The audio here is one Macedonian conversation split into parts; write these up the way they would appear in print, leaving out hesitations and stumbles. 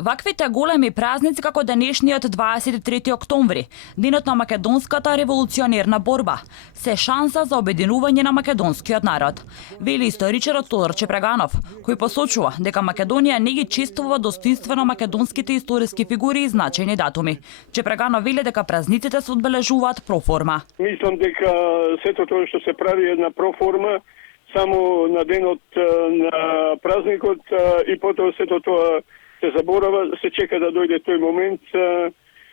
Ваквите големи празници како денешниот 23 октомври, денот на македонската револуционерна борба, се шанса за обединување на македонскиот народ. Вели историчарот Тодор Чепреганов, кој посочува дека Македонија не ги чествува достоинствено македонските историски фигури и значајни датуми. Чепреганов вели дека празниците се одбележуваат проформа. Мислам дека сето тоа што се прави една проформа само на денот на празникот и потоа сето тоа се заборава, се чека да дојде тој момент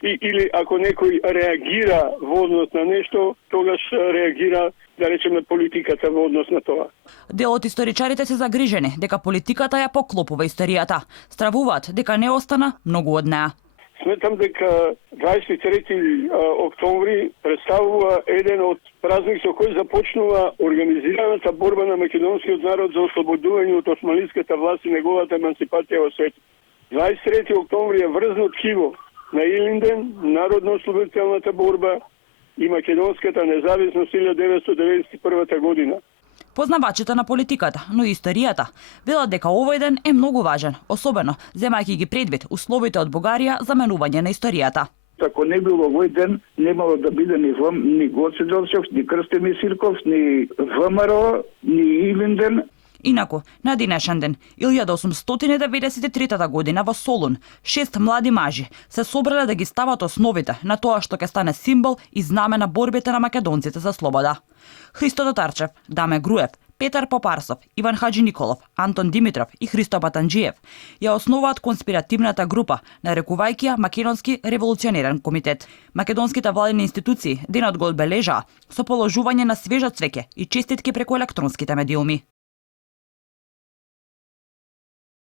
или ако некој реагира во однос на нешто, тогаш реагира, да речеме, политиката во однос на тоа. Дел од историчарите се загрижени дека политиката ја поклопува историјата. Стравуваат дека не остана многу од неа. Сметам дека 23 октомври представува еден од празник со кој започнува организираната борба на македонскиот народ за ослободување од османлиската власт и неговата емансипација во светот. 23 октомври е врзно ткиво на Илинден, народно-ослободителната борба и македонската независност 1991 година. Познавачите на политиката, но и историјата, велат дека овој ден е многу важен, особено земајќи ги предвид условите од Бугарија за менување на историјата. Ако не било овој ден, немало да биде ни Гоце Делчев, ни Крстен Мисирков, ни ВМРО, ни Илинден. Инаку, на денешен ден, 1893 година во Солун, 6 млади мажи се собрале да ги стават основите на тоа што ќе стане символ и знаме на борбите на македонците за слобода. Христо Татарчев, Даме Груев, Петар Попарсов, Иван Хаджи Николов, Антон Димитров и Христо Батанџиев ја основаат конспиративната група, нарекувајќи ја Македонски револуционерен комитет. Македонските владени институции денот го одбележаа со положување на свежо цвеќе и честитки преку електронските медиуми.